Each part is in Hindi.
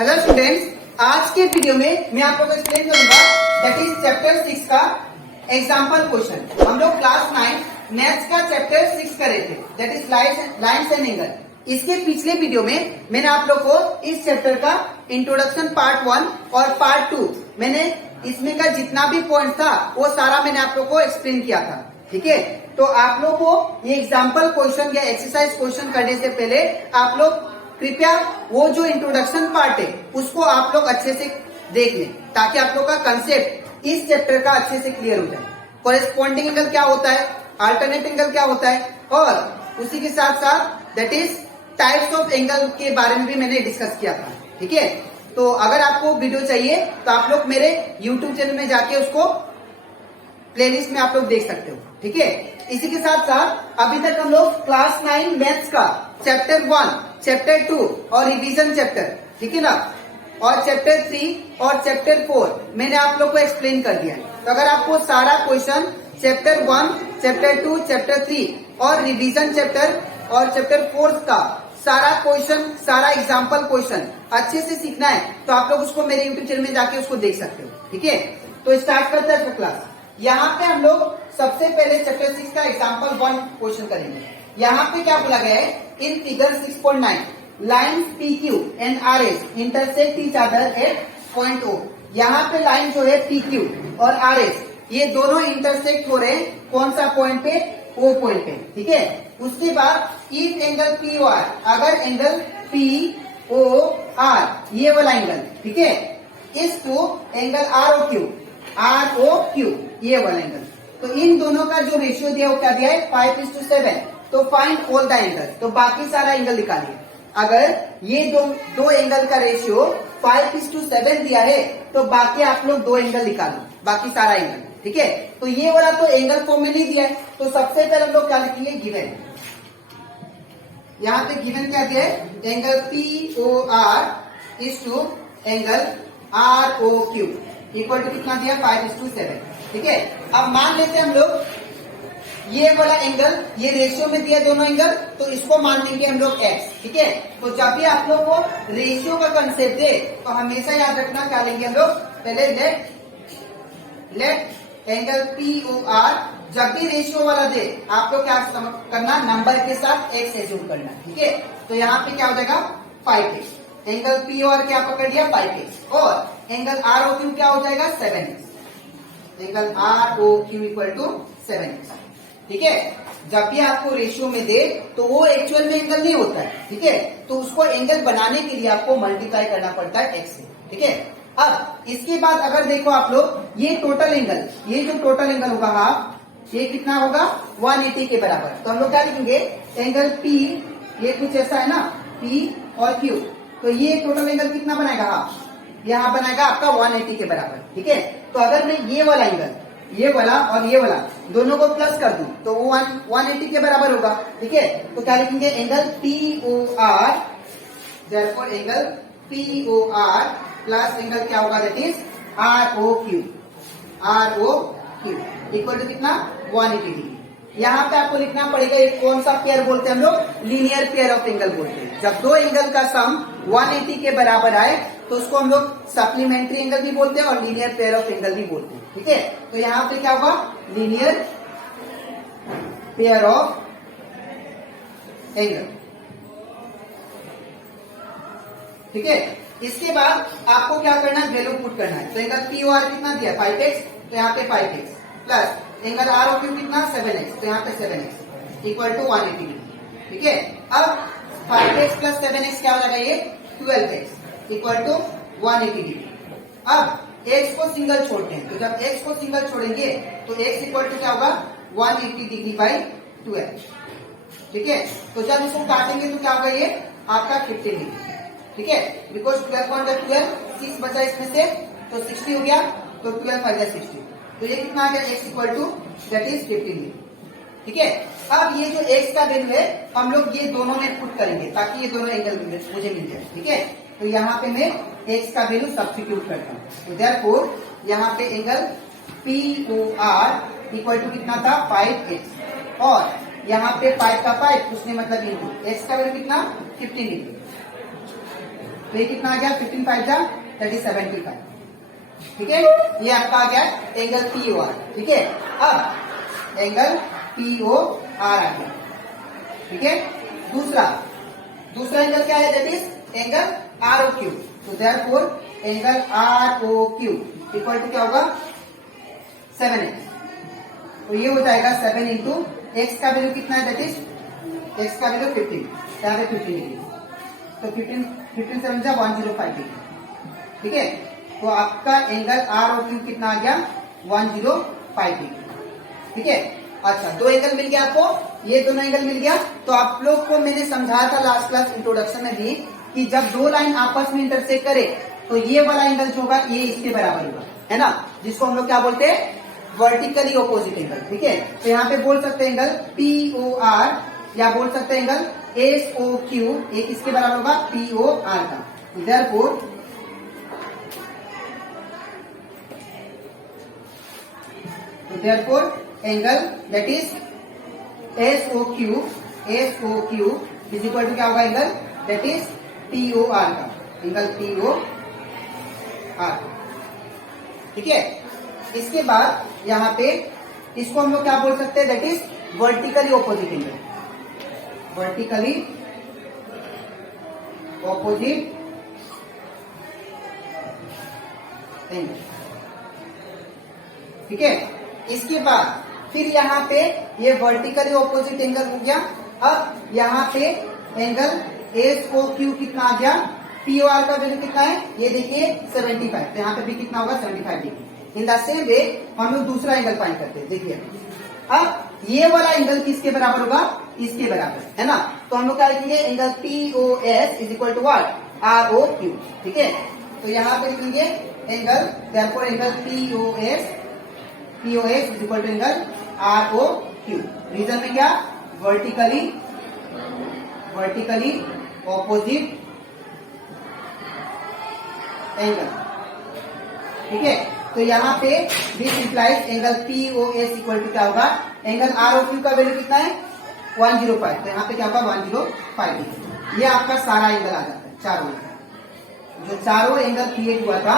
हेलो स्टूडेंट्स, आज के वीडियो में मैं आप लोगों को एक्सप्लेन करूंगा दैट इज चैप्टर 6 का एग्जांपल क्वेश्चन। हम लोग क्लास 9 मैथ्स का चैप्टर 6 कर रहे थे that is lines and angle. इसके पिछले वीडियो में मैंने आप लोग को इस चैप्टर का इंट्रोडक्शन पार्ट 1 और पार्ट 2 मैंने इसमें का जितना भी पॉइंट था वो सारा मैंने आप लोग को एक्सप्लेन किया था। ठीक है, तो आप लोग को ये एग्जाम्पल क्वेश्चन या एक्सरसाइज क्वेश्चन करने से पहले आप लोग कृपया वो जो इंट्रोडक्शन पार्ट है उसको आप लोग अच्छे से देख लें ताकि आप लोग का कंसेप्ट इस चैप्टर का अच्छे से क्लियर हो जाए। कॉरेस्पॉन्डिंग एंगल क्या होता है, अल्टरनेट एंगल क्या होता है, और उसी के साथ साथ that is types of angle के बारे में भी मैंने डिस्कस किया था। ठीक है, तो अगर आपको वीडियो चाहिए तो आप लोग मेरे यूट्यूब चैनल में जाके उसको प्लेलिस्ट में आप लोग देख सकते हो। ठीक है, इसी के साथ साथ अभी तक हम लोग क्लास 9 मैथ्स का चैप्टर 1, चैप्टर 2 और रिवीजन चैप्टर, ठीक है ना, और चैप्टर 3 और चैप्टर 4 मैंने आप लोग को एक्सप्लेन कर दिया है। तो अगर आपको सारा क्वेश्चन चैप्टर 1, चैप्टर 2, चैप्टर 3 और रिवीजन चैप्टर और चैप्टर 4 का सारा क्वेश्चन, सारा एग्जाम्पल क्वेश्चन अच्छे से सीखना है तो आप लोग उसको मेरे यूट्यूब चैनल में जाके उसको देख सकते हो। ठीक है, तो स्टार्ट करते हैं क्लास। यहाँ पे हम लोग सबसे पहले चैप्टर 6 का एग्जाम्पल 1 क्वेश्चन करेंगे। यहाँ पे क्या बोला गया है, in figure 6.9 lines PQ and RS intersect each other at point O। यहाँ पे लाइन जो है PQ और RS ये दोनों इंटरसेक्ट हो रहे हैं कौन सा पॉइंट पे, O पॉइंट पे। ठीक है, उसके बाद इफ एंगल POR, अगर एंगल POR ये वाला एंगल, ठीक है, इसको एंगल ROQ ये वाला एंगल, तो इन दोनों का जो रेशियो दिया वो क्या दिया है 5:7। तो फाइंड ऑल द एंगल, तो बाकी सारा एंगल निकालिए। अगर ये दो एंगल का रेशियो 5:7 दिया है तो बाकी आप लोग 2 एंगल निकालो, बाकी सारा एंगल। ठीक है, तो ये वाला तो एंगल फॉर्म में नहीं दिया है, तो सबसे पहले हम लोग क्या लिखेंगे, गिवन। यहाँ पे गिवन क्या दिया है, angle POR is to angle ROQ equal to कितना दिया 5:7। ठीक है, अब मान लेते हैं हम लोग ये वाला एंगल, ये रेशियो में दिया दोनों एंगल, तो इसको मान लेंगे हम लोग x। ठीक है, तो जब भी आप लोग को रेशियो का कंसेप्ट दे तो हमेशा याद रखना क्या लेंगे हम लोग, पहले लेट एंगल POR जब भी रेशियो वाला दे आप लोग क्या करना, नंबर के साथ x एज्यूम करना। ठीक है, तो यहाँ पे क्या हो जाएगा 5x, एंगल POR क्या पकड़ लिया 5x, और एंगल ROQ क्या हो जाएगा 7x, angle ROQ equal to 7x। ठीक है, जब भी आपको रेशियो में दे तो वो एक्चुअल में एंगल नहीं होता है। ठीक है, तो उसको एंगल बनाने के लिए आपको मल्टीप्लाई करना पड़ता है x से। ठीक है, अब इसके बाद अगर देखो आप लोग ये टोटल एंगल, ये जो टोटल एंगल होगा हाफ, ये कितना होगा 180 के बराबर। तो हम लोग क्या लिखेंगे, एंगल P, ये कुछ ऐसा है ना P और Q, तो ये टोटल एंगल कितना बनाएगा हाफ, यहाँ बनाएगा आपका 180 के बराबर। ठीक है, तो अगर मैं ये वाला एंगल, ये वाला और ये वाला दोनों को प्लस कर दूं तो वो 180 के बराबर होगा। ठीक है, तो क्या लिखेंगे, angle POR, therefore angle POR plus angle क्या होगा, that is ROQ equal to कितना 180 डिग्री। यहाँ पे आपको लिखना पड़ेगा एक कौन सा पेयर बोलते हैं हम लोग, लीनियर पेयर ऑफ एंगल बोलते हैं। जब दो एंगल का सम 180 के बराबर आए तो उसको हम लोग सप्लीमेंट्री एंगल भी बोलते हैं और लीनियर पेयर ऑफ एंगल भी बोलते हैं। ठीक है, तो यहाँ पे क्या होगा, लीनियर पेयर ऑफ एंगल। ठीक है, इसके बाद आपको क्या करना है, वैल्यू पुट करना है। तो एंगल POR कितना दिया 5x, तो यहाँ पे 5x प्लस एंगल ROQ कितना 7x, तो यहाँ पे 7x इक्वल टू 180 डिग्री। ठीक है, अब 5x प्लस 7x क्या हो जाएगा, ये 12x इक्वल टू 180 डिग्री। अब x को सिंगल छोड़ते हैं, तो जब x को सिंगल छोड़ेंगे तो x इक्वल टू क्या होगा 180 डिग्री बाई 12। ठीक है, तो जब इसको काटेंगे तो क्या होगा, ये आपका 15 डिग्री। ठीक है, बिकॉज 12 6 बचा इसमें से, तो 60 हो गया, तो 12 5 60, तो ये कितना आ गया, x equal to that is 15 degree. ठीक है, अब ये जो x का वैल्यू है हम लोग ये दोनों में पुट करेंगे ताकि ये दोनों एंगल मुझे मिल जाए। ठीक है, तो यहाँ पे मैं x का वैल्यू सब्स्टिट्यूट करता हूँ, तो देयरफॉर यहाँ पे एंगल POR इक्वल टू कितना था 5x, और यहाँ पे 5 का 5 उसने मतलब इंटू x का वैल्यू कितना 15 डिग्री। तो ये कितना आ गया 15 5 जा दैट इज 75। ठीक है, ये आपका आ गया एंगल POR। ठीक है, अब एंगल POR आ गया। ठीक है, दूसरा एंगल क्या है दैट इज एंगल ROQ। तो therefore angle ROQ equal to क्या होगा 7x। तो ये हो जाएगा 7 इंटू एक्स का वैल्यू कितना है दैट इज एक्स का वैल्यू 15, यहाँ पे 15 डिग्री, तो 15 7 जा 105 डिग्री। ठीक है, तो आपका एंगल ROQ कितना आ गया 105 डिग्री। ठीक है, अच्छा दो एंगल मिल गया आपको, ये दोनों एंगल मिल गया। तो आप लोग को मैंने समझाया था लास्ट क्लास इंट्रोडक्शन में भी कि जब दो लाइन आपस में इंटरसेक्ट करे तो ये वाला एंगल जो होगा ये इसके बराबर होगा, है ना, जिसको हम लोग क्या बोलते हैं वर्टिकली ऑपोजिट एंगल। ठीक है, तो यहाँ पे बोल सकते हैं एंगल POR या बोल सकते हैं एंगल SOQ, एक किसके बराबर होगा POR का। Therefore angle that is SOQ is equal to क्या होगा एंगल दैट इज POR का, एंगल POR। ठीक है, इसके बाद यहाँ पे इसको हम लोग क्या बोल सकते हैं that is vertically opposite angle, vertically opposite angle. ठीक है, इसके बाद फिर यहाँ पे ये वर्टिकली ऑपोजिट एंगल हो गया। अब यहाँ पे एंगल SOQ कितना आ गया, POR का वैल्यू कितना है ये देखिए 75, तो यहाँ पे भी कितना होगा 75 degree. In the same way हम लोग दूसरा एंगल फाइंड करते हैं। देखिए अब ये वाला एंगल किसके बराबर होगा, इसके बराबर, है ना। तो हम लोग क्या लिखेंगे angle POS is equal to what ROQ। ठीक है, तो यहाँ पे लिखेंगे angle therefore angle POS is equal to angle ROQ। Reason में क्या वर्टिकली ऑपोजिट एंगल। ठीक है, तो यहाँ पे this implies angle POS equal to क्या होगा एंगल ROQ का वैल्यू कितना है 105, तो यहाँ पे क्या होगा 105 डिग्री। ये आपका सारा एंगल आ जाता है, चारों एंगल जो चारों एंगल क्रिएट हुआ था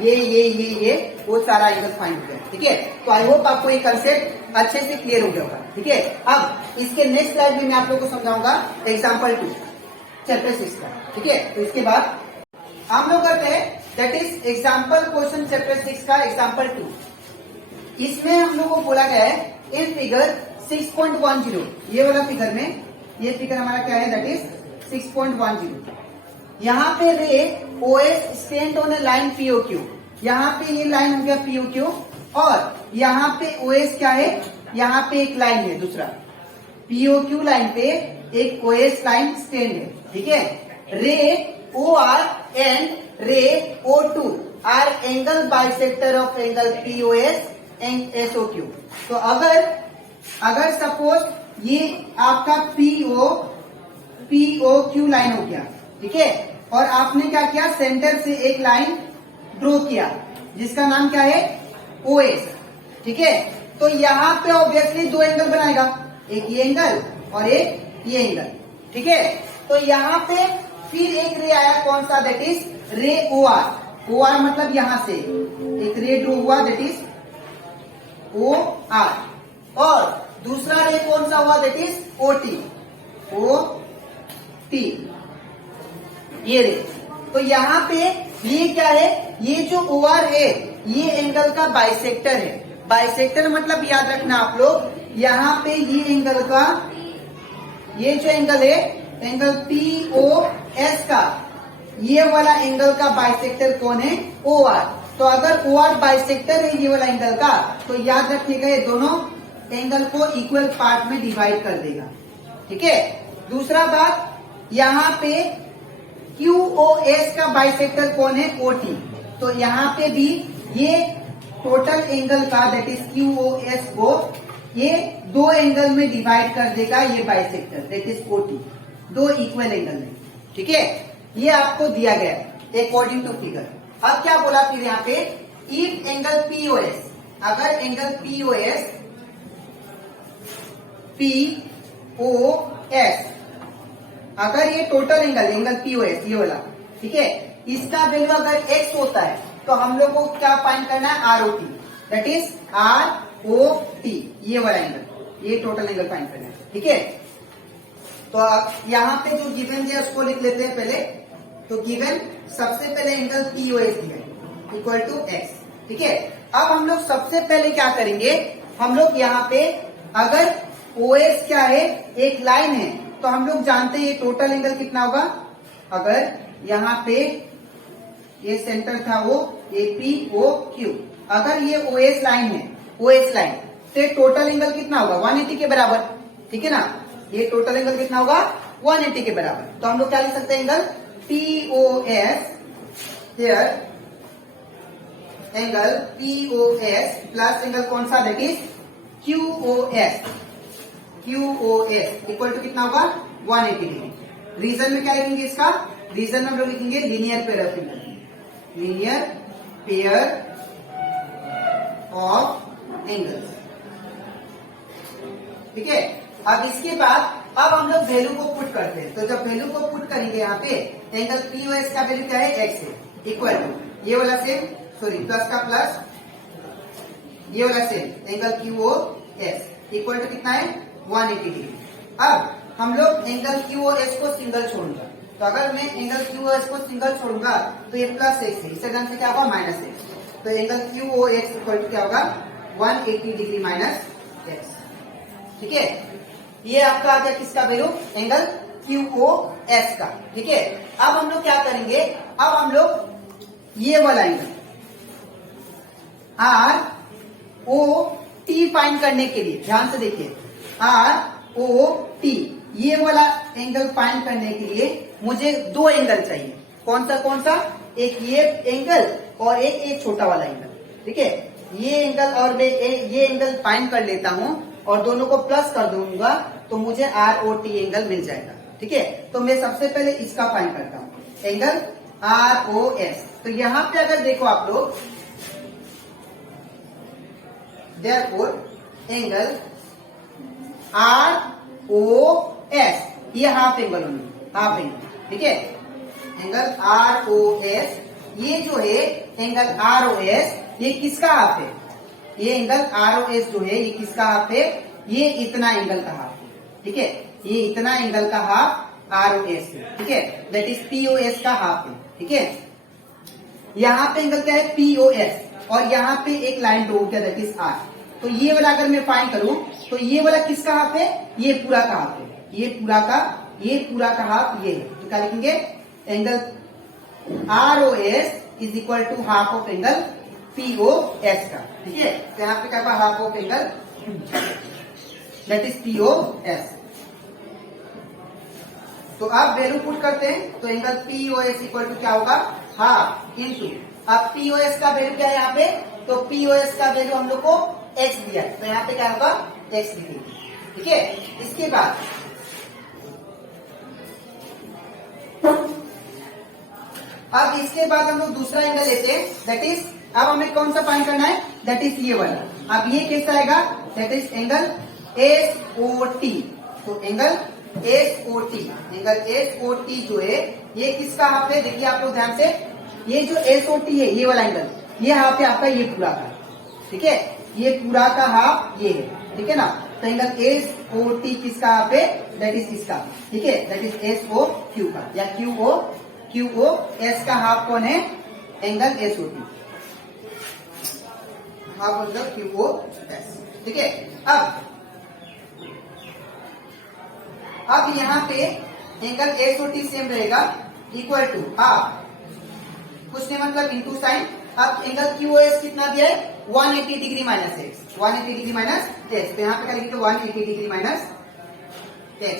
ये वो सारा एंगल फाइंड हो गया। ठीक है, तो आई होप आपको ये कंसेप्ट अच्छे से क्लियर हो गया होगा। ठीक है, अब इसके नेक्स्ट स्लाइड में मैं आप लोग को समझाऊंगा एग्जाम्पल 2 चैप्टर 6 का। ठीक है, तो इसके बाद हम लोग करते हैं that is example question chapter 6 का एग्जाम्पल 2। इसमें हम लोग को बोला गया है इन फिगर 6.10, ये वाला फिगर में ये फिगर हमारा क्या है दैट इज 6.10। यहाँ पे रे OS stand on A line POQ, यहाँ पे ये लाइन हो गया POQ और यहाँ पे OS क्या है, यहाँ पे एक लाइन है दूसरा POQ लाइन पे एक OS लाइन स्टैंड है। ठीक है, रे OR एंड रे O2 R angle bisector of angle POS and SOQ। तो अगर सपोज ये आपका POQ लाइन हो गया, ठीक है, और आपने क्या किया सेंटर से एक लाइन ड्रॉ किया जिसका नाम क्या है OS। ठीक है, तो यहाँ पे ऑब्वियसली दो एंगल बनाएगा, एक ये एंगल और एक ये एंगल। ठीक है, तो यहाँ पे फिर एक रे आया कौन सा दैट इज रे OR मतलब यहां से एक रे ड्रॉ हुआ दैट इज OR और दूसरा रे कौन सा हुआ दैट इज OT ये रे। तो यहाँ पे ये क्या है, ये जो OR है ये एंगल का बाइसेक्टर है। बाइसेक्टर मतलब याद रखना आप लोग यहाँ पे ये एंगल का ये जो एंगल है एंगल POS का ये वाला एंगल का बाइसेक्टर कौन है OR। तो अगर OR बाइसेक्टर है ये वाला एंगल का तो याद रखिएगा ये दोनों एंगल को इक्वल पार्ट में डिवाइड कर देगा। ठीक है, दूसरा बात यहाँ पे QOS का बाइसेक्टर कौन है OT। तो यहाँ पे भी ये टोटल एंगल का दैट इज QOS को ये दो एंगल में डिवाइड कर देगा ये बाइसेक्टर दैट इज OT, दो इक्वल एंगल में। ठीक है, ये आपको दिया गया है अकॉर्डिंग टू फिगर। अब क्या बोला फिर यहाँ पे इफ एंगल POS, अगर एंगल POS अगर ये टोटल एंगल POS ये वाला ठीक है। इसका वैल्यू अगर x होता है तो हम लोग को क्या फाइंड करना है, ROT, दैट इज ROT, ये वाला एंगल, ये टोटल एंगल फाइंड करना है, ठीक है। तो यहाँ पे जो गिवन है उसको लिख लेते हैं पहले। तो गिवन सबसे पहले एंगल POS दिया है इक्वल टू x, ठीक है। अब हम लोग सबसे पहले क्या करेंगे, हम लोग यहाँ पे अगर OS क्या है, एक लाइन है, तो हम लोग जानते हैं ये टोटल एंगल कितना होगा। अगर यहाँ पे ये सेंटर था वो APOQ, अगर ये OS लाइन है, OS लाइन, तो टोटल एंगल कितना होगा 180 के बराबर, ठीक है ना। ये टोटल एंगल कितना होगा 180 के बराबर। तो हम लोग क्या लिख सकते हैं, angle POS, here angle POS plus angle कौन सा, that is QOS equal to कितना होगा 180 डिग्री। रीजन में क्या लिखेंगे इसका, रीजन में हम लोग लिखेंगे linear pair of angle, linear pair of angles, ठीक है। अब इसके बाद अब हम लोग वैल्यू को पुट करते हैं। तो जब वैल्यू को पुट करेंगे यहाँ पे, एंगल POS का वैल्यू क्या है, x है, इक्वल टू ये वाला सेम, सॉरी प्लस का प्लस, ये वाला same angle QOS equal to कितना है 180 डिग्री। अब हम लोग एंगल QOS को सिंगल छोड़ूंगा, तो अगर मैं एंगल QOS को सिंगल छोड़ूंगा तो ये प्लस x है, इससे ढंग से क्या होगा माइनस x। तो एंगल QOX इक्वल टू क्या होगा 180 डिग्री माइनस x, ठीक है। ये आपका आ गया किसका वैल्यू, एंगल QOS का, ठीक है। अब हम लोग क्या करेंगे, अब हम लोग ये वाला एंगल ROT फाइंड करने के लिए, ध्यान से देखिए, ROT ये वाला एंगल फाइंड करने के लिए मुझे दो एंगल चाहिए। कौन सा, एक ये एंगल और एक छोटा वाला एंगल, ठीक है। ये एंगल और मैं ये एंगल फाइंड कर लेता हूं और दोनों को प्लस कर दूंगा तो मुझे ROT एंगल मिल जाएगा, ठीक है। तो मैं सबसे पहले इसका फाइंड करता हूं, एंगल ROS। तो यहाँ पे अगर देखो आप लोग, देयरफॉर एंगल ROS ये हाफ एंगल होंगे, हाफ एंगल, ठीक है। एंगल ROS, ये जो है एंगल ROS ये किसका हाफ है, ये एंगल ROS जो है ये किसका हाफ है, ये इतना एंगल का हाफ है, ठीक है। ये इतना एंगल का हाफ ROS है, ठीक है, दैट इज POS का हाफ है, ठीक है। यहाँ पे एंगल क्या है POS और यहाँ पे एक लाइन ड्रॉ किया दैट इज R। तो ये वाला अगर मैं फाइंड करूं तो ये वाला किसका हाफ है, ये पूरा का हाफ है, ये पूरा का हाफ ये है। तो क्या लिखेंगे, angle ROS is equal to half of angle POS का, ठीक है। तो यहाँ पे क्या होगा half of angle that is POS। तो आप वैल्यू पुट करते हैं तो एंगल POS इक्वल टू क्या होगा हाफ इंटू, अब POS का वैल्यू क्या है यहाँ पे, तो POS का वैल्यू हम लोग को x दिया, तो यहाँ पे क्या होगा x लिखेंगे, ठीक है। इसके बाद अब इसके बाद हम लोग दूसरा एंगल लेते हैं, दैट इज अब हमें कौन सा फाइंड करना है, दैट इज ये वाला। अब ये कैसा आएगा, दैट इज एंगल SOT। तो एंगल SOT जो है ये किसका हाफ है, देखिए आप लोग ध्यान से, ये जो SOT है ये वाला एंगल, ये हाफ है आपका, ये पूरा का, ठीक है, ये पूरा का हाफ ये है, ठीक है ना। तो एंगल SOT किसका हाफ है, दैट इज इसका, ठीक है, दैट इज SOQ का, या QOS का हाफ कौन है, angle SOT, half of the QOS, ठीक है। अब यहाँ पे एंगल SOT सेम रहेगा, इक्वल टू हाफ, कुछ नहीं मतलब इंटू साइन। अब एंगल QOS कितना दिया है 180 degree minus x, 180 degree minus x, तो यहाँ पे क्या लिखेंगे 180 डिग्री माइनस x,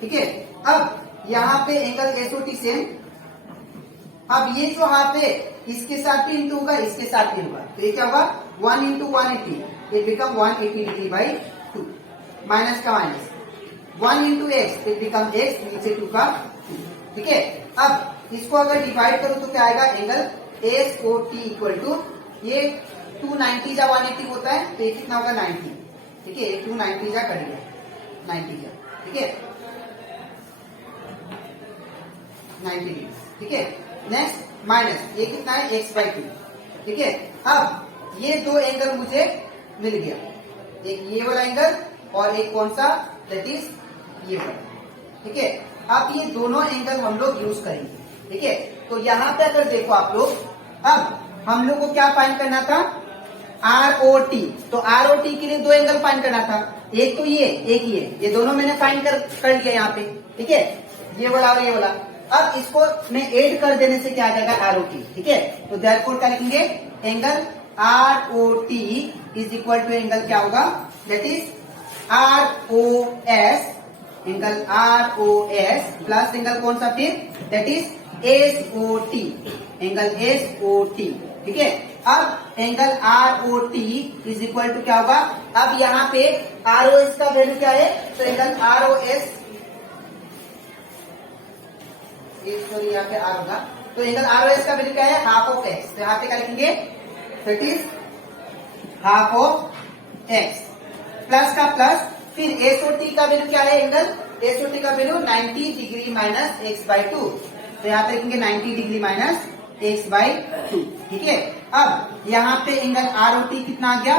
ठीक है। अब यहाँ पे एंगल SOT सेम, अब ये जो हाफ है इसके साथ भी इंटू होगा, इसके साथ भी होगा, तो ये क्या होगा 1 इंटू 180, ये बिकम 180 डिग्री बाई 2, माइनस का minus, 1 into x, it become x, नीचे 2 का 2, ठीक है। अब इसको अगर डिवाइड करो तो क्या आएगा, एंगल SOT इक्वल टू, ये 290 जा 180 होता है, तो ये कितना होगा 90, ठीक है, 290 जा कट गया 90 जा, ठीक है, 90 डिग्री, ठीक है। नेक्स्ट माइनस ये कितना है x/2। ठीक है, अब ये दो एंगल मुझे मिल गया, एक ये वाला एंगल और एक कौन सा, दैट इज ये वाला। ठीक है, अब ये दोनों एंगल हम लोग यूज करेंगे। ठीक है, तो यहाँ पे अगर देखो आप लोग, अब हम लोग को क्या फाइंड करना था, ROT। तो ROT के लिए दो एंगल फाइंड करना था, एक तो ये, एक ये दोनों मैंने फाइंड कर लिया यहाँ पे। ठीक है, ये वाला और ये वाला। अब इसको मैं ऐड कर देने से क्या आ जाएगा, ROT। ठीक है, तो देयरफॉर क्या लिखेंगे, angle ROT is equal to angle क्या होगा, that is ROS, angle ROS plus angle कौन सा फिर, that is SOT, angle SOT। ठीक है, अब angle ROT is equal to क्या होगा, अब यहाँ पे ROS का वैल्यू क्या है, तो एंगल ROS, सॉरी यहाँ पे R होगा, तो एंगल ROS का वैल्यू क्या है, हाफ ऑफ x। तो यहाँ पे क्या लिखेंगे, that is half of x plus का प्लस, फिर SOT का वैल्यू क्या है, एंगल SOT का वैल्यू 90 डिग्री माइनस x/2। तो यहाँ पे लिखेंगे 90 डिग्री माइनस x/2। ठीक है, अब यहाँ पे एंगल ROT कितना आ गया,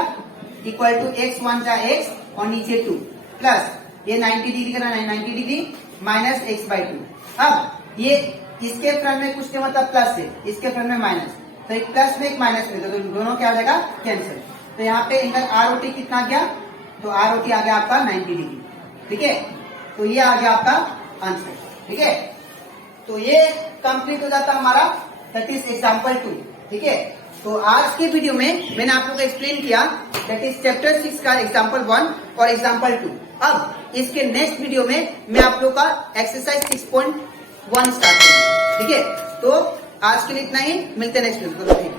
इक्वल टू x1 जा x और नीचे 2 प्लस ये 90 डिग्री का 90 डिग्री माइनस x/2। अब ये इसके फ्रंट में कुछ नहीं, मतलब प्लस है, इसके फ्रंट में माइनस, तो एक प्लस में एक माइनस में, तो दोनों क्या हो जाएगा, कैंसिल। तो यहाँ पे एंगल ROT कितना आ गया, तो ROT आ गया आपका 90 डिग्री। ठीक है, तो ये आ गया आपका आंसर। ठीक है, तो ये कंप्लीट हो जाता हमारा, दैट इज एग्जाम्पल 2। ठीक है, तो आज के वीडियो में मैंने आप लोग को एक्सप्लेन किया, दैट इज चैप्टर 6 का एग्जाम्पल 1 और एग्जाम्पल 2। अब इसके नेक्स्ट वीडियो में मैं आप लोग का एक्सरसाइज 6.1 स्टार्ट करूंगा। ठीक है, तो आज के लिए इतना ही, मिलते हैं नेक्स्ट वीडियो।